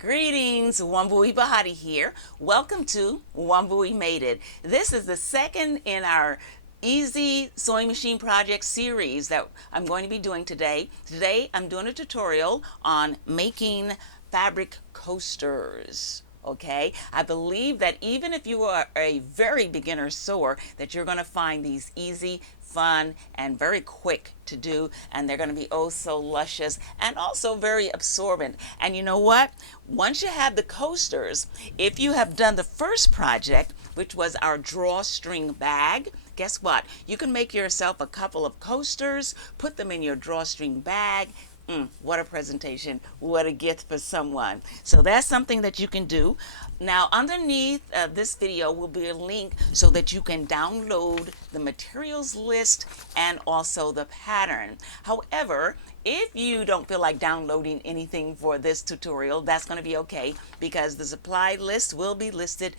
Greetings, Wambui here. Welcome to Wambui Made It. This is the second in our Easy Sewing Machine Project series that I'm going to be doing today. Today I'm doing a tutorial on making fabric coasters. Okay, I believe that even if you are a very beginner sewer, that you're going to find these easy, fun, and very quick to do, and they're going to be oh so luscious and also very absorbent. And you know what? Once you have the coasters, if you have done the first project, which was our drawstring bag, guess what? You can make yourself a couple of coasters, put them in your drawstring bag. What a presentation. What a gift for someone. So that's something that you can do. Now, underneath this video will be a link so that you can download the materials list and also the pattern. However, if you don't feel like downloading anything for this tutorial, that's going to be okay, because the supply list will be listed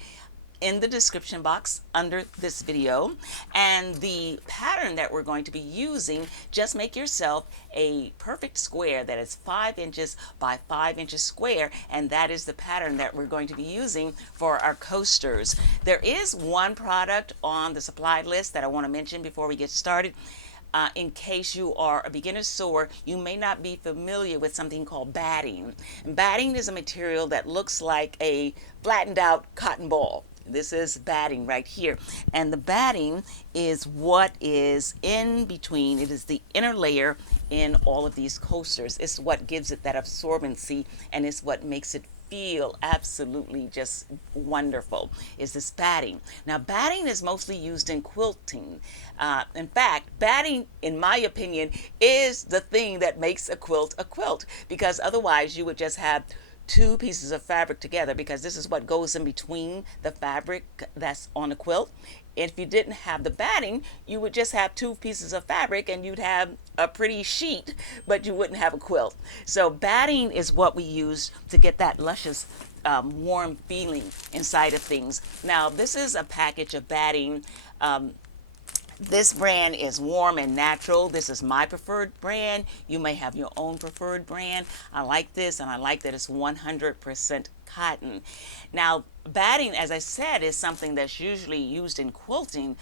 in the description box under this video. And the pattern that we're going to be using, just make yourself a perfect square that is 5 inches by 5 inches square, and that is the pattern that we're going to be using for our coasters. There is one product on the supply list that I want to mention before we get started. In case you are a beginner sewer, you may not be familiar with something called batting. And batting is a material that looks like a flattened out cotton ball. This is batting right here. And the batting is what is in between. It is the inner layer in all of these coasters. It's what gives it that absorbency, and it's what makes it feel absolutely just wonderful, is this batting. Now, batting is mostly used in quilting. In fact, batting, in my opinion, is the thing that makes a quilt, because otherwise you would just have two pieces of fabric together, because this is what goes in between the fabric that's on a quilt. If you didn't have the batting, you would just have two pieces of fabric and you'd have a pretty sheet, but you wouldn't have a quilt. So batting is what we use to get that luscious warm feeling inside of things. Now, this is a package of batting. This brand is Warm and Natural. This is my preferred brand. You may have your own preferred brand. I like this, and I like that it's 100% cotton. Now, batting, as I said, is something that's usually used in quilting.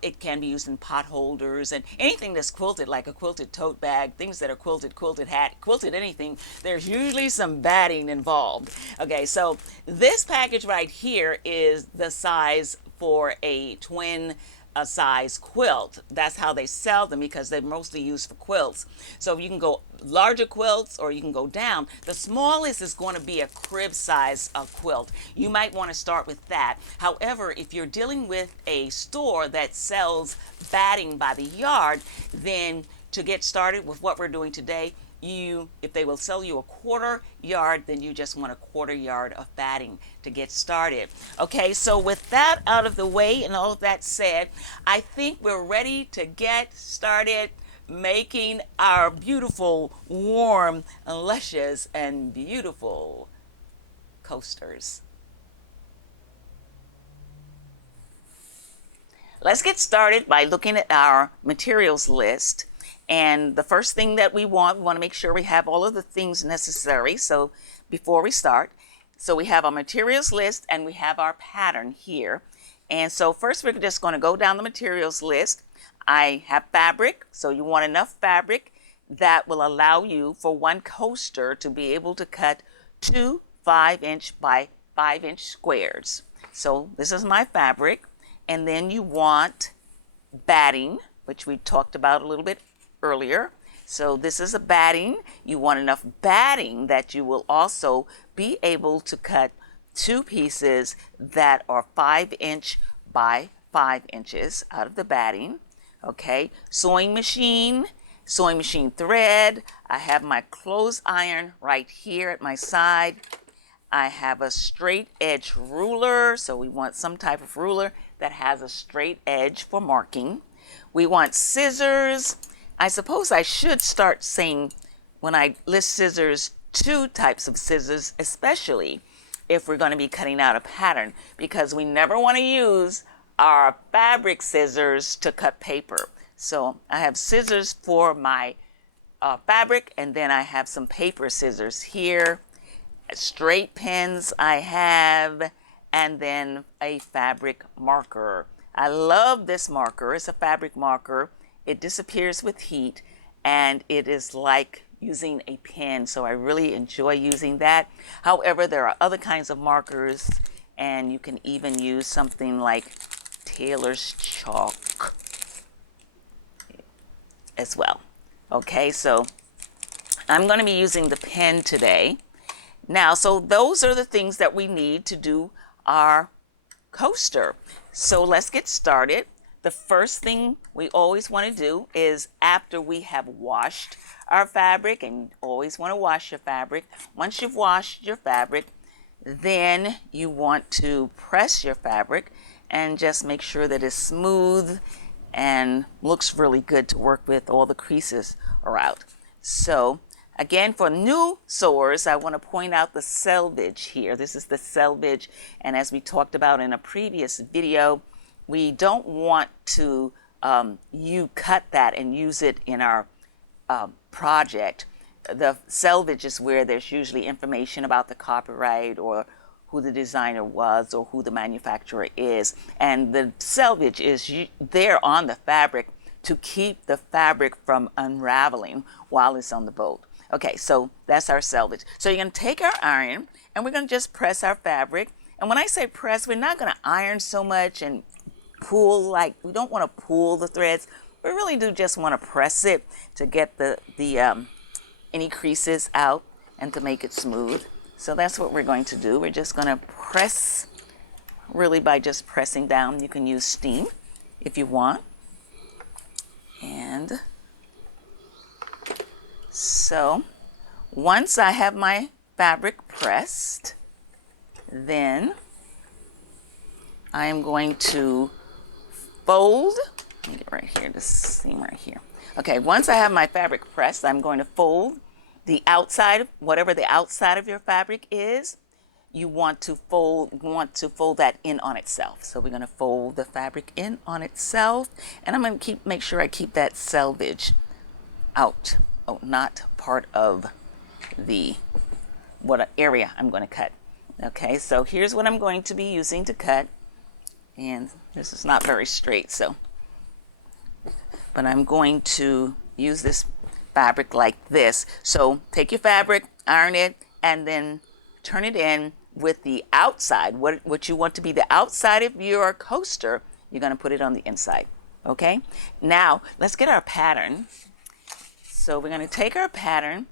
It can be used in pot holders and anything that's quilted, like a quilted tote bag, things that are quilted hat, quilted anything. There's usually some batting involved. Okay, so this package right here is the size for a twin size quilt. That's how they sell them, because they're mostly used for quilts. So you can go larger quilts or you can go down. The smallest is going to be a crib size quilt. You might want to start with that. However, if you're dealing with a store that sells batting by the yard, then to get started with what we're doing today, if they will sell you a 1/4 yard, then you just want a 1/4 yard of batting to get started. Okay, so with that out of the way and all of that said, I think we're ready to get started making our beautiful, warm, luscious, and beautiful coasters. Let's get started by looking at our materials list. And the first thing that we want to make sure we have all of the things necessary. So before we start, so we have our materials list and we have our pattern here. And so first we're just going to go down the materials list. I have fabric, so you want enough fabric that will allow you for one coaster to be able to cut 2 5-inch by 5-inch squares. So this is my fabric. And then you want batting, which we talked about a little bit earlier. So this is a batting. You want enough batting that you will also be able to cut 2 pieces that are 5-inch by 5 inches out of the batting. Okay, sewing machine thread. I have my clothes iron right here at my side. I have a straight edge ruler, so we want some type of ruler that has a straight edge for marking. We want scissors. I suppose I should start saying, when I list scissors, 2 types of scissors, especially if we're going to be cutting out a pattern, because we never want to use our fabric scissors to cut paper. So I have scissors for my fabric, and then I have some paper scissors here. straight pens I have, and then a fabric marker. I love this marker. It's a fabric marker. It disappears with heat, and it is like using a pen, so I really enjoy using that. However, there are other kinds of markers, and you can even use something like Taylor's chalk as well. Okay, so I'm going to be using the pen today. Now, so those are the things that we need to do our coaster. So let's get started. The first thing we always want to do is, after we have washed our fabric, and you always want to wash your fabric, once you've washed your fabric, then you want to press your fabric and just make sure that it's smooth and looks really good to work with. All the creases are out. So again, for new sewers, I want to point out the selvage here. This is the selvage, and as we talked about in a previous video, we don't want to you cut that and use it in our project. The selvage is where there's usually information about the copyright or who the designer was or who the manufacturer is. And the selvage is there on the fabric to keep the fabric from unraveling while it's on the boat. Okay, so that's our selvage. So you're going to take our iron and we're going to just press our fabric. And when I say press, we're not going to iron so much and pull, like we don't want to pull the threads. We really do just want to press it to get the any creases out and to make it smooth. So that's what we're going to do. We're just going to press, really by just pressing down. You can use steam if you want. And so once I have my fabric pressed, then I am going to fold. Let me get right here, this seam right here. Okay, once I have my fabric pressed, I'm going to fold the outside, whatever the outside of your fabric is, you want to fold that in on itself. So we're going to fold the fabric in on itself, and I'm going to make sure I keep that selvage out. Oh, not part of the what area I'm going to cut. Okay, so here's what I'm going to be using to cut, and this is not very straight, so, but I'm going to use this fabric like this. So take your fabric, iron it, and then turn it in with the outside. What you want to be the outside of your coaster, you're going to put it on the inside. Okay, now let's get our pattern. So we're going to take our pattern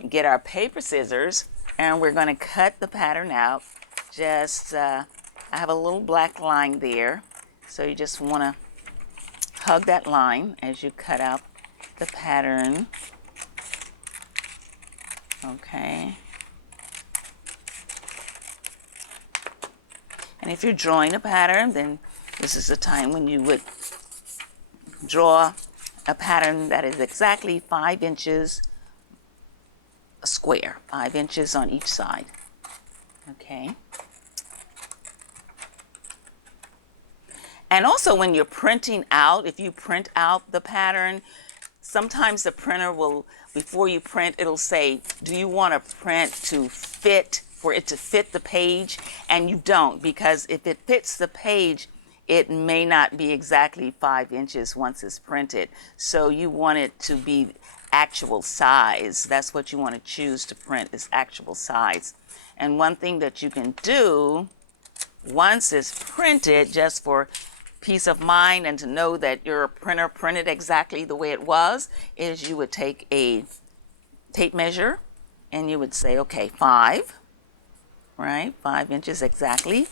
and get our paper scissors, and we're going to cut the pattern out. Just I have a little black line there, so you just want to hug that line as you cut out the pattern. Okay. And if you're drawing a pattern, then this is the time when you would draw a pattern that is exactly 5 inches square, 5 inches on each side. Okay. And also when you're printing out, if you print out the pattern, sometimes the printer will, before you print, it'll say, do you want to print to fit, for it to fit the page? And you don't, because if it fits the page, it may not be exactly 5 inches once it's printed. So you want it to be actual size. That's what you want to choose to print, is actual size. And one thing that you can do once it's printed, just for peace of mind and to know that your printer printed exactly the way it was, is you would take a tape measure and you would say, okay, 5, right? 5 inches exactly,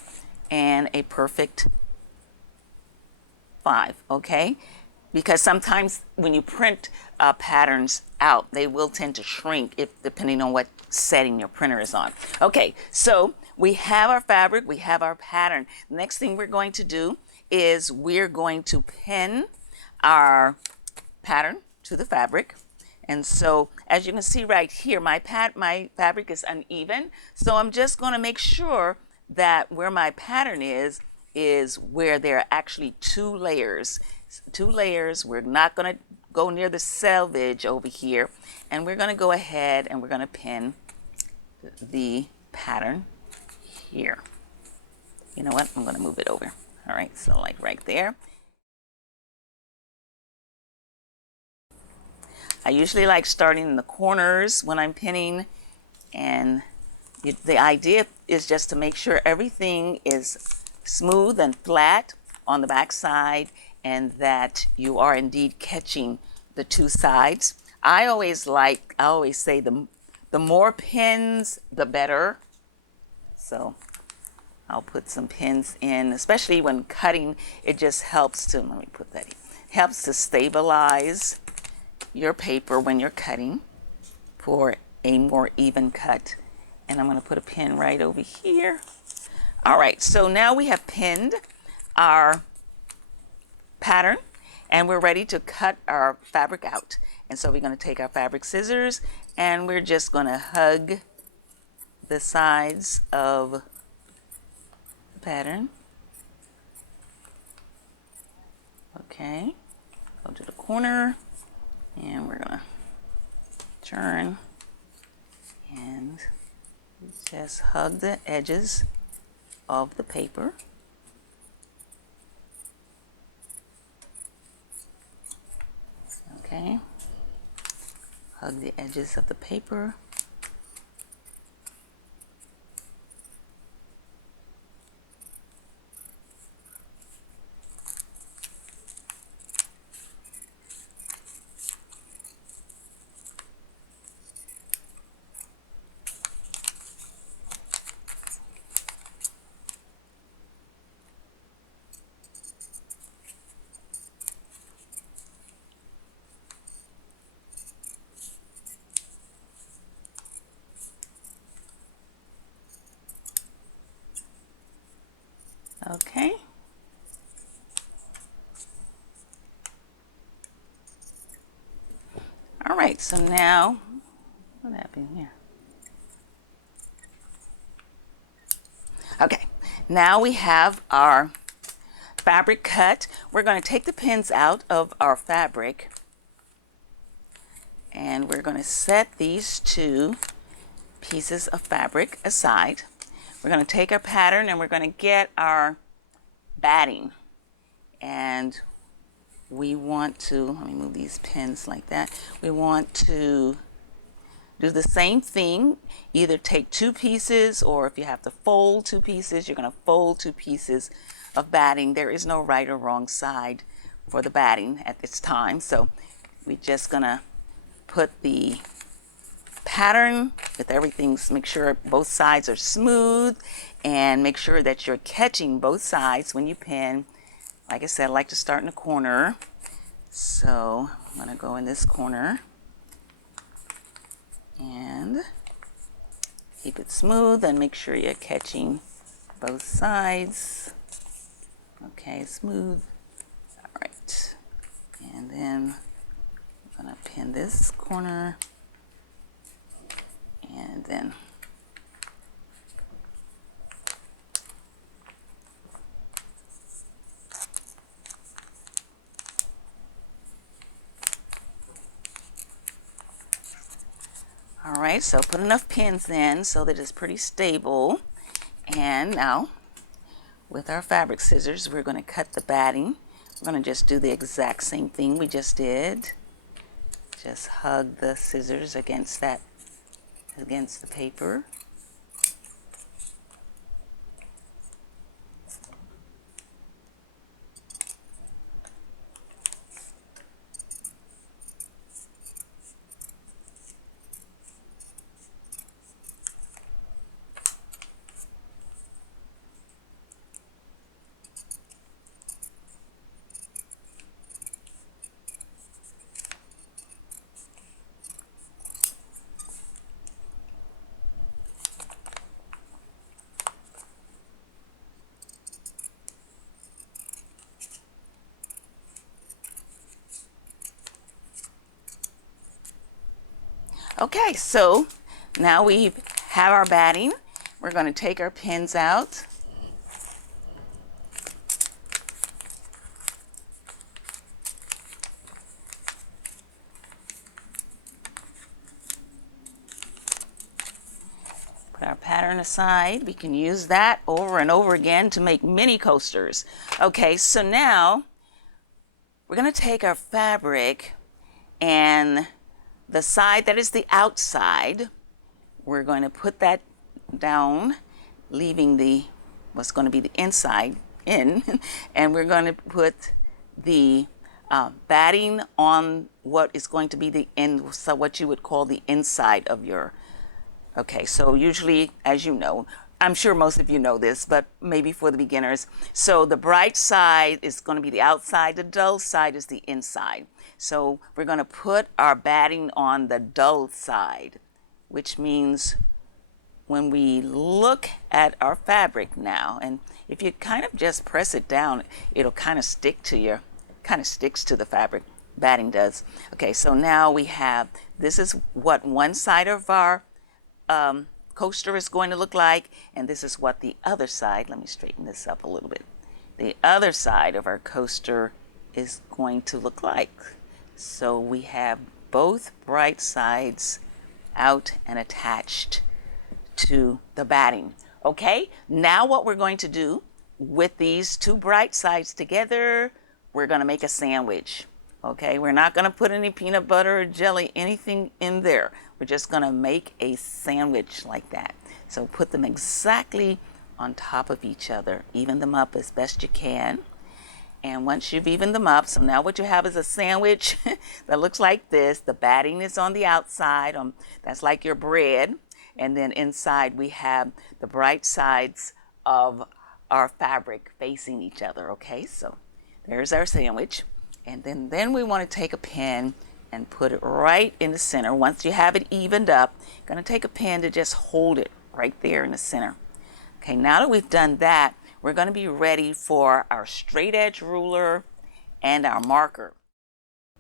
and a perfect 5, okay? Because sometimes when you print patterns out, they will tend to shrink if depending on what setting your printer is on. Okay, so we have our fabric, we have our pattern. The next thing we're going to do is we're going to pin our pattern to the fabric. And so as you can see right here, my fabric is uneven. So I'm just going to make sure that where my pattern is where there are actually 2 layers. 2 layers. We're not going to go near the selvage over here. And we're going to go ahead and we're going to pin the pattern here. You know what? I'm going to move it over. All right, so like right there. I usually like starting in the corners when I'm pinning, and the idea is just to make sure everything is smooth and flat on the back side, and that you are indeed catching the two sides. I always say the more pins, the better. So I'll put some pins in, especially when cutting. It just helps to, let me put that in, helps to stabilize your paper when you're cutting for a more even cut. And I'm going to put a pin right over here. All right, so now we have pinned our pattern and we're ready to cut our fabric out. And so we're going to take our fabric scissors and we're just going to hug the sides of the pattern. Okay, go to the corner and we're going to turn and just hug the edges of the paper. Okay, hug the edges of the paper. Okay. All right, so now, what happened here? Okay, now we have our fabric cut. We're going to take the pins out of our fabric and we're going to set these two pieces of fabric aside. We're going to take our pattern and we're going to get our batting, and we want to, let me move these pins like that. We want to do the same thing, either take two pieces, or if you have to fold two pieces, you're going to fold two pieces of batting. There is no right or wrong side for the batting at this time. So we're just going to put the pattern with everything, make sure both sides are smooth and make sure that you're catching both sides when you pin. Like I said, I like to start in the corner. So I'm going to go in this corner and keep it smooth and make sure you're catching both sides. Okay, smooth. All right. And then I'm going to pin this corner and then all right, so put enough pins in so that it's pretty stable. And now with our fabric scissors, we're going to cut the batting. We're going to just do the exact same thing we just did. Just hug the scissors against the paper. Okay, so now we have our batting. We're going to take our pins out. Put our pattern aside. We can use that over and over again to make mini coasters. Okay, so now we're going to take our fabric and the side that is the outside, we're going to put that down, leaving the what's going to be the inside in, and we're going to put the batting on what is going to be the end, so what you would call the inside of your. Okay, so usually, as you know, I'm sure most of you know this, but maybe for the beginners. So the bright side is going to be the outside, the dull side is the inside. So we're going to put our batting on the dull side, which means when we look at our fabric now, and if you kind of just press it down, it'll kind of stick to your, kind of sticks to the fabric. Batting does. Okay, so now we have, this is what one side of our coaster is going to look like, and this is what the other side, let me straighten this up a little bit, the other side of our coaster is going to look like. So we have both bright sides out and attached to the batting. Okay, now what we're going to do with these two bright sides together, we're going to make a sandwich. Okay, we're not going to put any peanut butter or jelly, anything in there. We're just going to make a sandwich like that. So put them exactly on top of each other. Even them up as best you can. And once you've evened them up, so now what you have is a sandwich that looks like this. The batting is on the outside. That's like your bread. And then inside we have the bright sides of our fabric facing each other. Okay, so there's our sandwich. And then we want to take a pin and put it right in the center. Once you have it evened up, you're going to take a pin to just hold it right there in the center. Okay, now that we've done that, we're going to be ready for our straight edge ruler and our marker.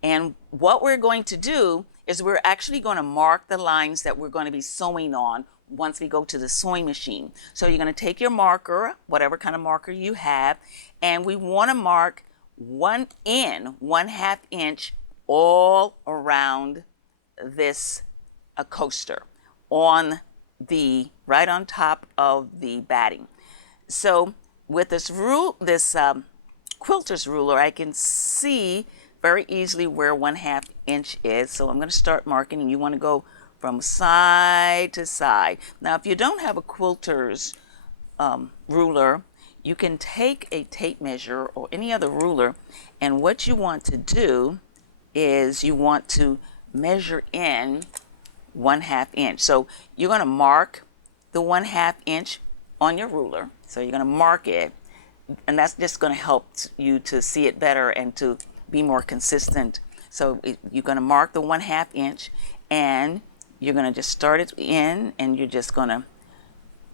And what we're going to do is we're actually going to mark the lines that we're going to be sewing on once we go to the sewing machine. So you're going to take your marker, whatever kind of marker you have, and we want to mark 1.5 inch all around this coaster on the right on top of the batting. So with this quilter's ruler, I can see very easily where 1/2 inch is. So I'm going to start marking, and you want to go from side to side. Now, if you don't have a quilter's ruler, you can take a tape measure or any other ruler, and what you want to do is you want to measure in 1/2 inch. So you're going to mark the 1/2 inch on your ruler. So you're going to mark it, and that's just going to help you to see it better and to be more consistent. So you're going to mark the 1/2 inch, and you're going to just start it in, and you're just going to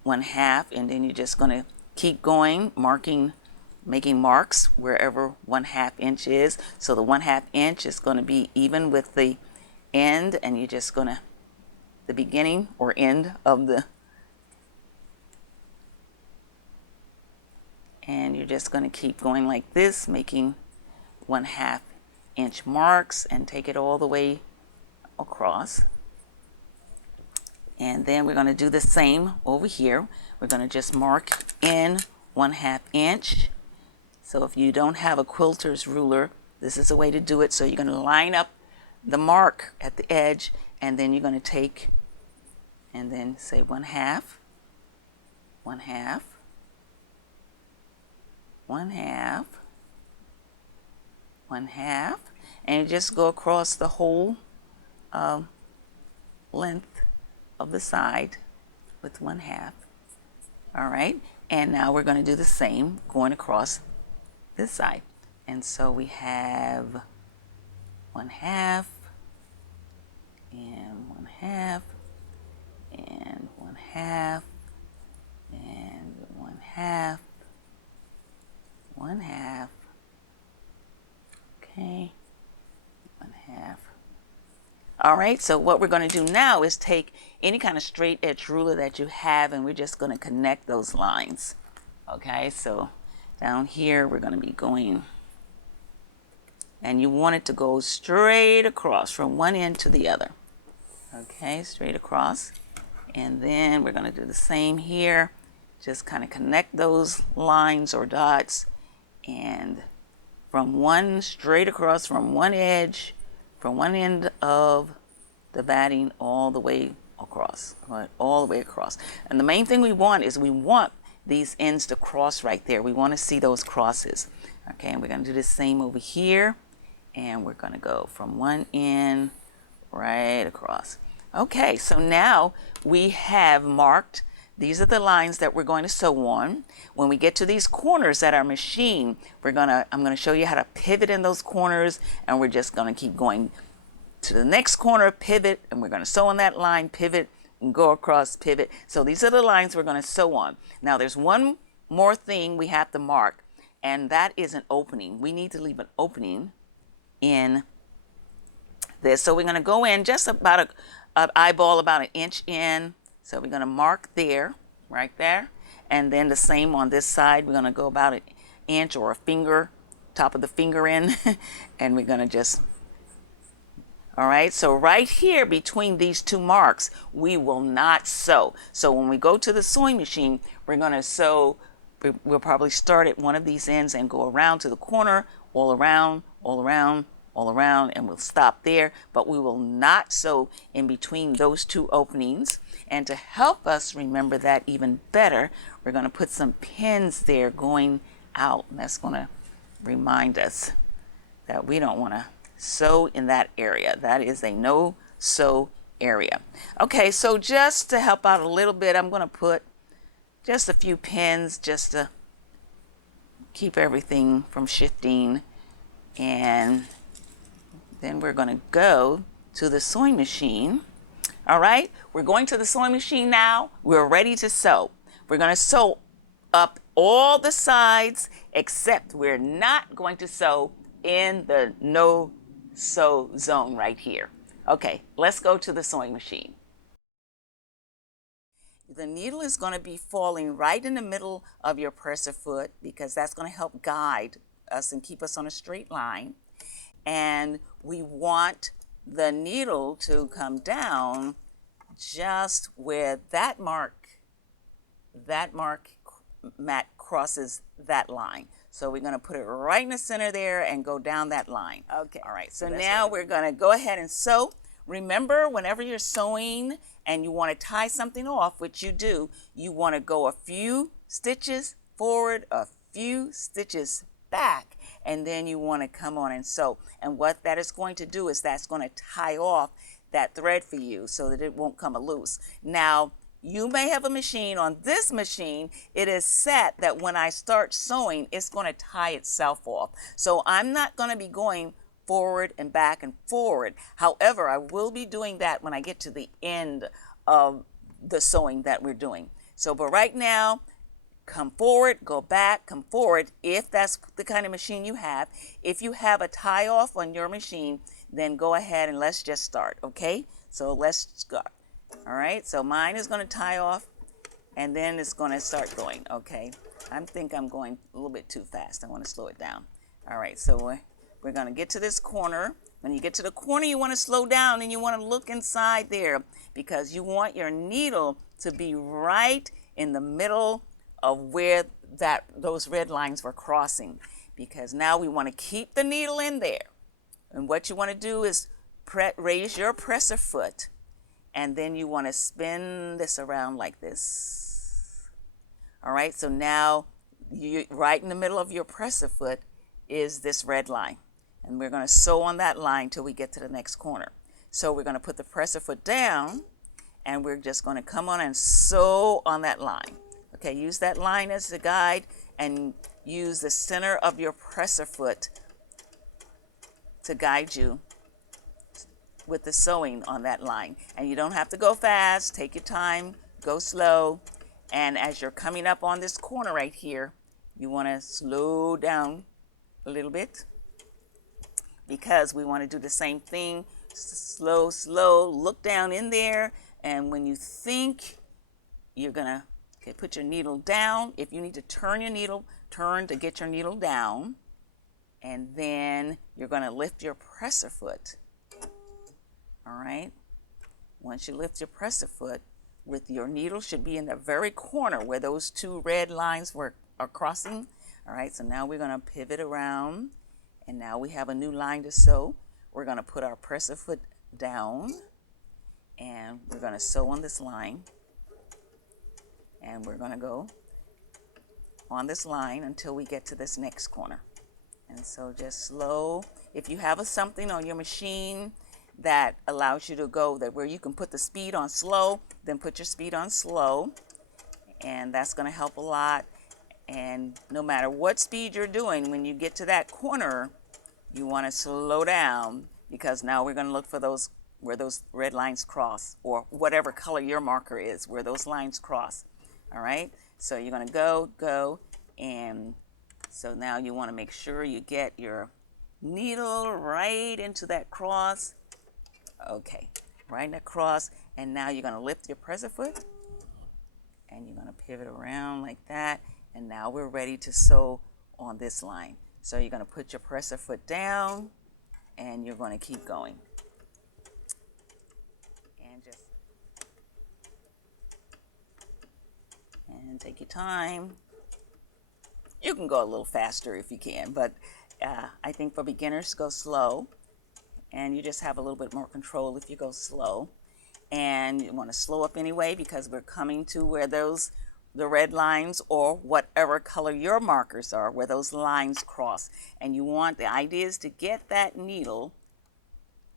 1/2, and then you're just going to keep going, making marks wherever 1/2 inch is. So the 1/2 inch is going to be even with the end, and you're just going to, the beginning or end of the, and you're just going to keep going like this, making 1/2 inch marks, and take it all the way across. And then we're going to do the same over here. We're going to just mark in 1/2 inch. So if you don't have a quilter's ruler, this is a way to do it. So you're going to line up the mark at the edge, and then you're going to take and then say 1/2, 1/2, 1/2, 1/2, and you just go across the whole length of the side with 1/2. All right, and now we're going to do the same going across this side. And so we have 1/2 and 1/2 and 1/2 and 1/2, 1/2, okay, 1/2. All right, so what we're going to do now is take any kind of straight edge ruler that you have, and we're just going to connect those lines. Okay, so down here we're going to be going, and you want it to go straight across from one end to the other. Okay, straight across. And then we're going to do the same here. Just kind of connect those lines or dots, and from one straight across from one edge, from one end of the batting all the way across, right, all the way across. And the main thing we want is we want these ends to cross right there. We want to see those crosses. Okay, and we're going to do the same over here, and we're going to go from one end right across. Okay, so now we have marked, these are the lines that we're going to sew on. When we get to these corners at our machine, I'm going to show you how to pivot in those corners, and we're just going to keep going to the next corner, pivot, and we're going to sew on that line, pivot, and go across, pivot. So these are the lines we're going to sew on. Now there's one more thing we have to mark, and that is an opening. We need to leave an opening in this. So we're going to go in just about an eyeball, about an inch in. So we're going to mark there, right there. And then the same on this side. We're going to go about an inch or a finger, top of the finger in. And we're going to just, all right. So right here between these two marks, we will not sew. So when we go to the sewing machine, we're going to sew. We'll probably start at one of these ends and go around to the corner, all around, all around, all around, and we'll stop there, but we will not sew in between those two openings. And to help us remember that even better, we're going to put some pins there going out, and that's going to remind us that we don't want to sew in that area. That is a no sew area. Okay, so just to help out a little bit, I'm going to put just a few pins just to keep everything from shifting. And then we're going to go to the sewing machine. All right, we're going to the sewing machine now. We're ready to sew. We're going to sew up all the sides, except we're not going to sew in the no sew zone right here. Okay, let's go to the sewing machine. The needle is going to be falling right in the middle of your presser foot, because that's going to help guide us and keep us on a straight line. And we want the needle to come down just where that mark mat crosses that line. So we're going to put it right in the center there and go down that line. Okay. All right. So now we're going to go ahead and sew. Remember, whenever you're sewing and you want to tie something off, which you do, you want to go a few stitches forward, a few stitches back, and then you want to come on and sew. And what that is going to do is that's going to tie off that thread for you so that it won't come loose. Now, you may have a machine. On this machine, it is set that when I start sewing, it's going to tie itself off. So I'm not going to be going forward and back and forward. However, I will be doing that when I get to the end of the sewing that we're doing. So, but right now, come forward, go back, come forward, if that's the kind of machine you have. If you have a tie off on your machine, then go ahead and let's just start, okay? So let's start. All right, so mine is going to tie off, and then it's going to start going, okay? I think I'm going a little bit too fast. I want to slow it down. All right, so we're going to get to this corner. When you get to the corner, you want to slow down, and you want to look inside there, because you want your needle to be right in the middle of where those red lines were crossing, because now we want to keep the needle in there. And what you want to do is raise your presser foot, and then you want to spin this around like this. All right, so now right in the middle of your presser foot is this red line, and we're going to sew on that line till we get to the next corner. So we're going to put the presser foot down, and we're just going to come on and sew on that line. Okay, use that line as the guide, and use the center of your presser foot to guide you with the sewing on that line. And you don't have to go fast. Take your time, go slow. And as you're coming up on this corner right here, you want to slow down a little bit, because we want to do the same thing. Slow, slow, look down in there, and when you think you're going to put your needle down, if you need to turn your needle, turn to get your needle down, and then you're going to lift your presser foot. All right. Once you lift your presser foot, with your needle should be in the very corner where those two red lines are crossing. All right, so now we're going to pivot around, and now we have a new line to sew. We're going to put our presser foot down, and we're going to sew on this line, and we're going to go on this line until we get to this next corner. And so just slow. If you have something on your machine that allows you to go that where you can put the speed on slow, then put your speed on slow, and that's going to help a lot. And no matter what speed you're doing, when you get to that corner, you want to slow down, because now we're going to look for those where those red lines cross, or whatever color your marker is, where those lines cross. All right, so you're going to go, and so now you want to make sure you get your needle right into that cross. Okay, right in the cross, and now you're going to lift your presser foot, and you're going to pivot around like that, and now we're ready to sew on this line. So you're going to put your presser foot down, and you're going to keep going. And take your time. You can go a little faster if you can, but I think for beginners, go slow, and you just have a little bit more control if you go slow. And you want to slow up anyway, because we're coming to where the red lines, or whatever color your markers are, where those lines cross. And the idea is to get that needle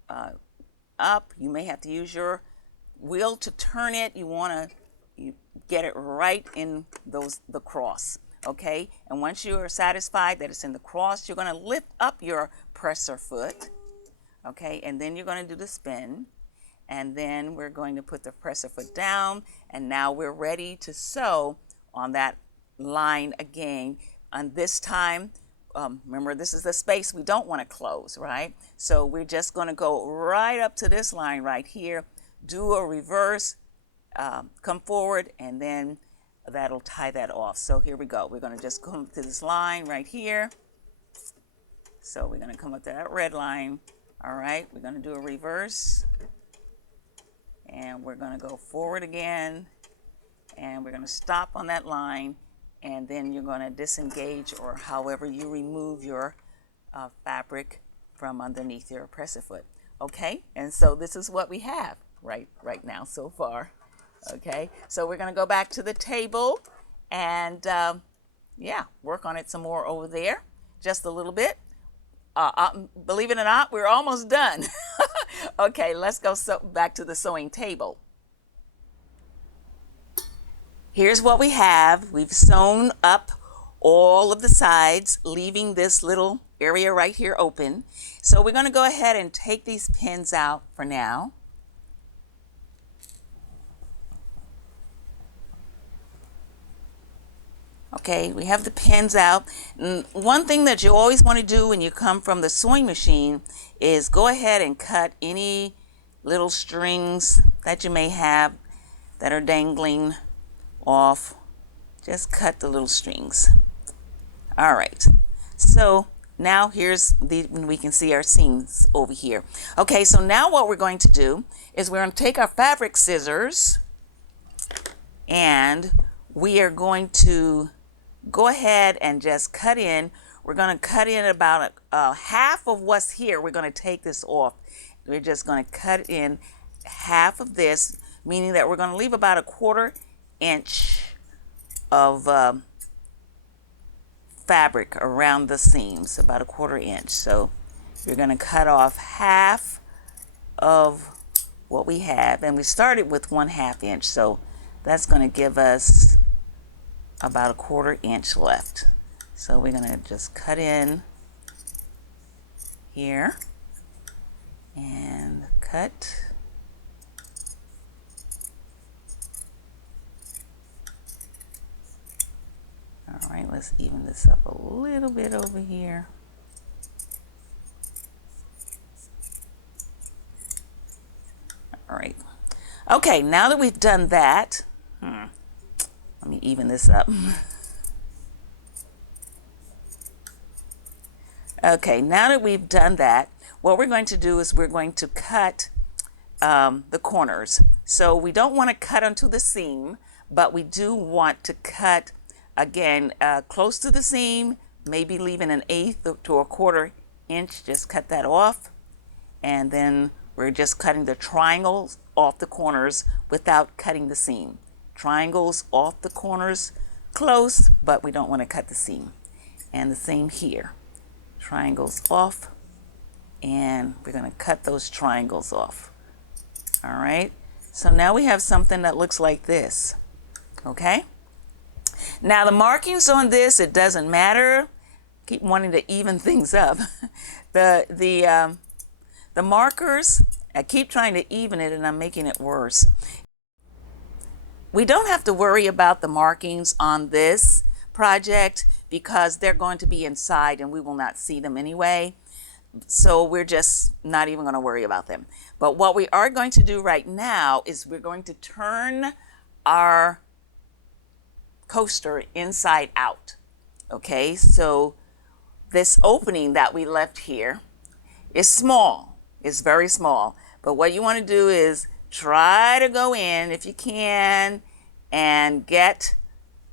up. You may have to use your wheel to turn it. You get it right in the cross. Okay, and once you are satisfied that it's in the cross, you're going to lift up your presser foot. Okay, and then you're going to do the spin, and then we're going to put the presser foot down, and now we're ready to sew on that line again. And this time, remember, this is the space we don't want to close, right? So we're just going to go right up to this line right here, do a reverse, come forward, and then that'll tie that off. So here we go. We're going to just come to this line right here. So we're going to come up to that red line. All right, we're going to do a reverse, and we're going to go forward again, and we're going to stop on that line, and then you're going to disengage, or however you remove your fabric from underneath your presser foot. Okay, and so this is what we have right now so far. Okay, so we're going to go back to the table and work on it some more over there, just a little bit. Believe it or not, we're almost done. Okay, let's go back to the sewing table. Here's what we have. We've sewn up all of the sides, leaving this little area right here open. So we're going to go ahead and take these pins out for now. Okay, we have the pins out. And one thing that you always want to do when you come from the sewing machine is go ahead and cut any little strings that you may have that are dangling off. Just cut the little strings. All right, so now we can see our seams over here. Okay, so now what we're going to do is we're going to take our fabric scissors, and we are going to go ahead and just cut in. We're going to cut in about half of what's here. We're going to take this off. We're just going to cut in half of this, meaning that we're going to leave about a 1/4 inch of fabric around the seams, about a 1/4 inch. So we're going to cut off half of what we have, and we started with 1/2 inch, so that's going to give us about a 1/4 inch left. So we're going to just cut in here and cut. All right, let's even this up a little bit over here. All right. Okay, now that we've done that, let me even this up. Okay, now that we've done that, what we're going to do is we're going to cut the corners. So we don't want to cut onto the seam, but we do want to cut again close to the seam, maybe leaving an 1/8 to a 1/4 inch. Just cut that off, and then we're just cutting the triangles off the corners without cutting the seam. Triangles off the corners, close, but we don't want to cut the seam. And the same here, triangles off, and we're going to cut those triangles off. All right, so now we have something that looks like this. Okay, now the markings on this, it doesn't matter. Keep wanting to even things up. The markers, I keep trying to even it and I'm making it worse. We don't have to worry about the markings on this project because they're going to be inside and we will not see them anyway. So we're just not even going to worry about them. But what we are going to do right now is we're going to turn our coaster inside out. Okay, so this opening that we left here is small. It's very small. But what you want to do is try to go in if you can and get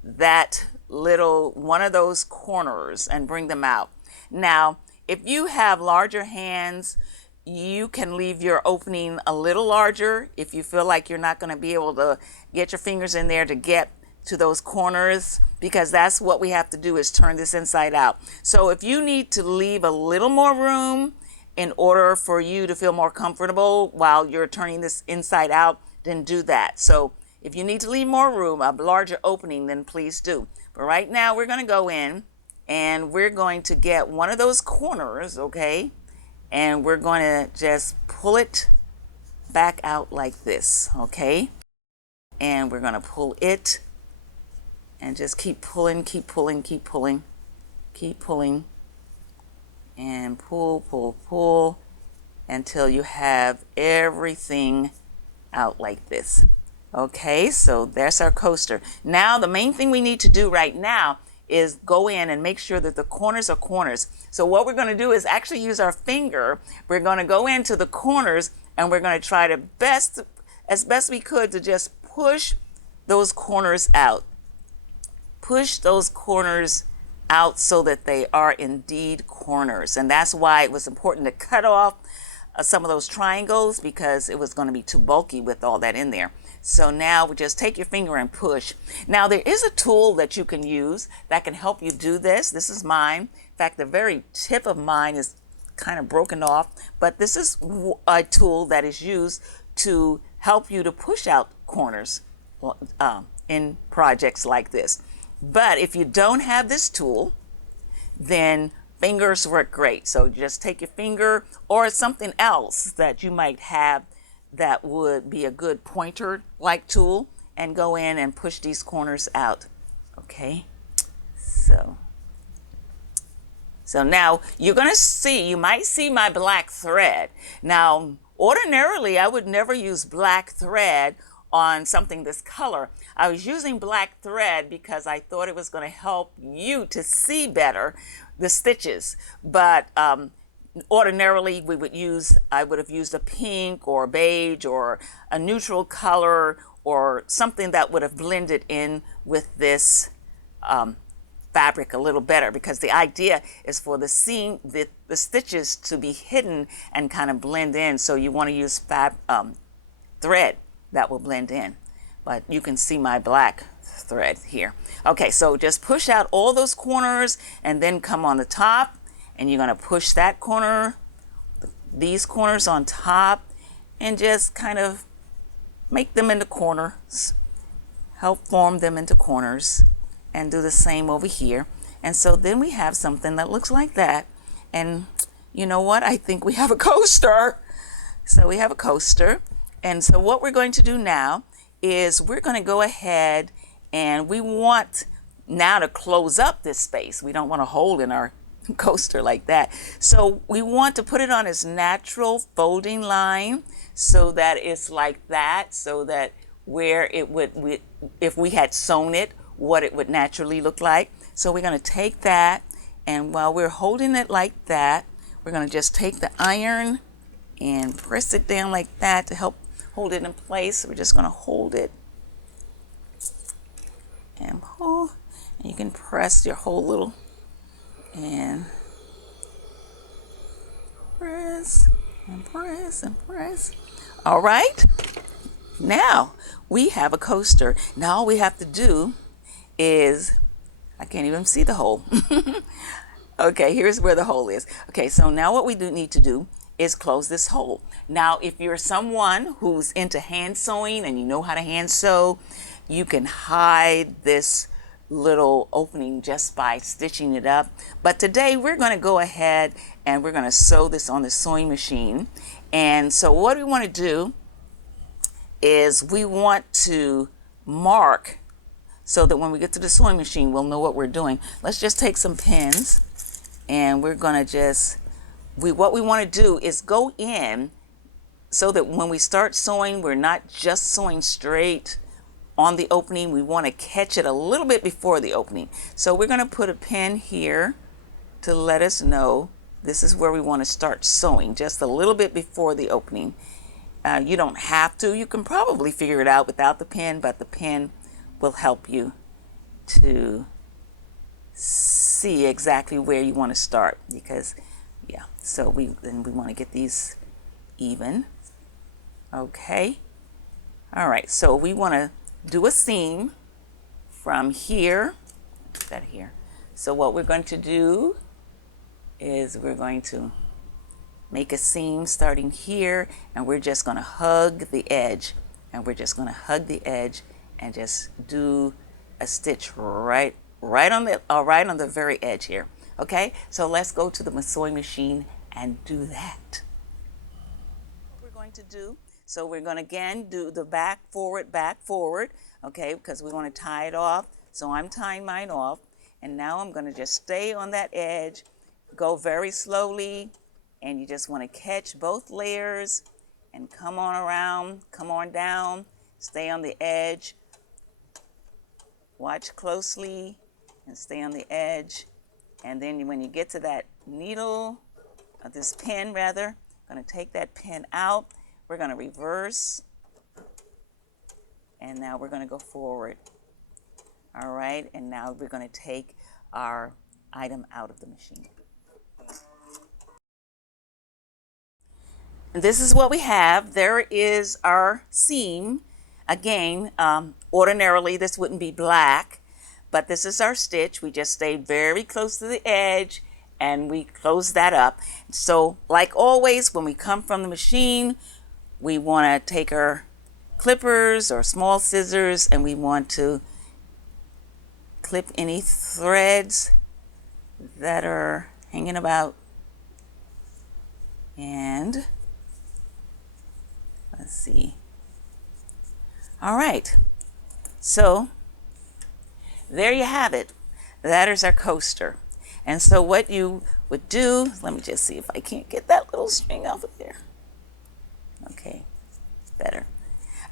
that little one of those corners and bring them out. Now, if you have larger hands, you can leave your opening a little larger if you feel like you're not going to be able to get your fingers in there to get to those corners, because that's what we have to do, is turn this inside out. So if you need to leave a little more room in order for you to feel more comfortable while you're turning this inside out, then do that. So if you need to leave more room, a larger opening, then please do. But right now we're going to go in and we're going to get one of those corners, okay? And we're going to just pull it back out like this, okay? And we're going to pull it and just keep pulling, keep pulling, keep pulling, keep pulling, and pull, pull, pull until you have everything out like this. Okay, so there's our coaster. Now the main thing we need to do right now is go in and make sure that the corners are corners. So what we're going to do is actually use our finger. We're going to go into the corners and we're going to try to as best we could to just push those corners out. Push those corners out so that they are indeed corners. And that's why it was important to cut off some of those triangles, because it was going to be too bulky with all that in there. So now we just take your finger and push. Now there is a tool that you can use that can help you do this. This is mine. In fact, the very tip of mine is kind of broken off, but this is a tool that is used to help you to push out corners in projects like this. But if you don't have this tool, then fingers work great. So just take your finger or something else that you might have that would be a good pointer-like tool and go in and push these corners out. Okay, so now you're going to see, you might see my black thread. Now, ordinarily, I would never use black thread on something this color. I was using black thread because I thought it was going to help you to see better the stitches. But ordinarily I would have used a pink or beige or a neutral color or something that would have blended in with this fabric a little better, because the idea is for the seam, the stitches to be hidden and kind of blend in. So you want to use thread that will blend in. But you can see my black thread here. Okay, so just push out all those corners and then come on the top, and you're going to push that corner, these corners on top, and just kind of make them into corners, help form them into corners, and do the same over here. And so then we have something that looks like that. And you know what? I think we have a coaster. So we have a coaster. And so what we're going to do now is we're going to go ahead and we want now to close up this space. We don't want a hole in our coaster like that. So we want to put it on its natural folding line so that it's like that, so that where it would, if we had sewn it, what it would naturally look like. So we're going to take that, and while we're holding it like that, we're going to just take the iron and press it down like that to help hold it in place. We're just going to hold it and pull. And you can press your whole little and press and press and press. All right. Now we have a coaster. Now all we have to do is, I can't even see the hole. Okay, here's where the hole is. Okay, so now what we do need to do is close this hole. Now, if you're someone who's into hand sewing and you know how to hand sew, you can hide this little opening just by stitching it up. But today we're going to go ahead and we're going to sew this on the sewing machine. And so what we want to do is we want to mark so that when we get to the sewing machine, we'll know what we're doing. Let's just take some pins and we're going to just, what we want to do is go in so that when we start sewing, we're not just sewing straight on the opening. We want to catch it a little bit before the opening. So we're going to put a pin here to let us know this is where we want to start sewing, just a little bit before the opening. You don't have to. You can probably figure it out without the pin, but the pin will help you to see exactly where you want to start, because yeah, so we want to get these even. Okay, all right, so we want to do a seam from here, that here. So what we're going to do is we're going to make a seam starting here, and we're just going to hug the edge, and we're just going to hug the edge and just do a stitch right on the very edge here. Okay, so let's go to the sewing machine and do that. What we're going to do, so we're going to again do the back forward, okay, because we want to tie it off. So I'm tying mine off, and now I'm going to just stay on that edge, go very slowly, and you just want to catch both layers and come on around, come on down, stay on the edge, watch closely and stay on the edge. And then when you get to that needle, or this pin rather, I'm going to take that pin out. We're going to reverse, and now we're going to go forward. All right, and now we're going to take our item out of the machine. And this is what we have. There is our seam. Again, ordinarily this wouldn't be black, but this is our stitch. We just stay very close to the edge and we close that up. So like always, when we come from the machine, we want to take our clippers or small scissors and we want to clip any threads that are hanging about. And let's see. All right, so there you have it. That is our coaster. And so what you would do, let me just see if I can't get that little string off of there. Okay, better.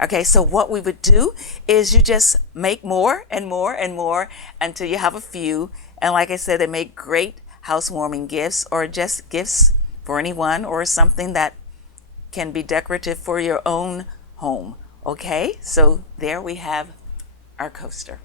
Okay, so what we would do is you just make more and more and more until you have a few. And like I said, they make great housewarming gifts or just gifts for anyone or something that can be decorative for your own home. Okay, so there we have our coaster.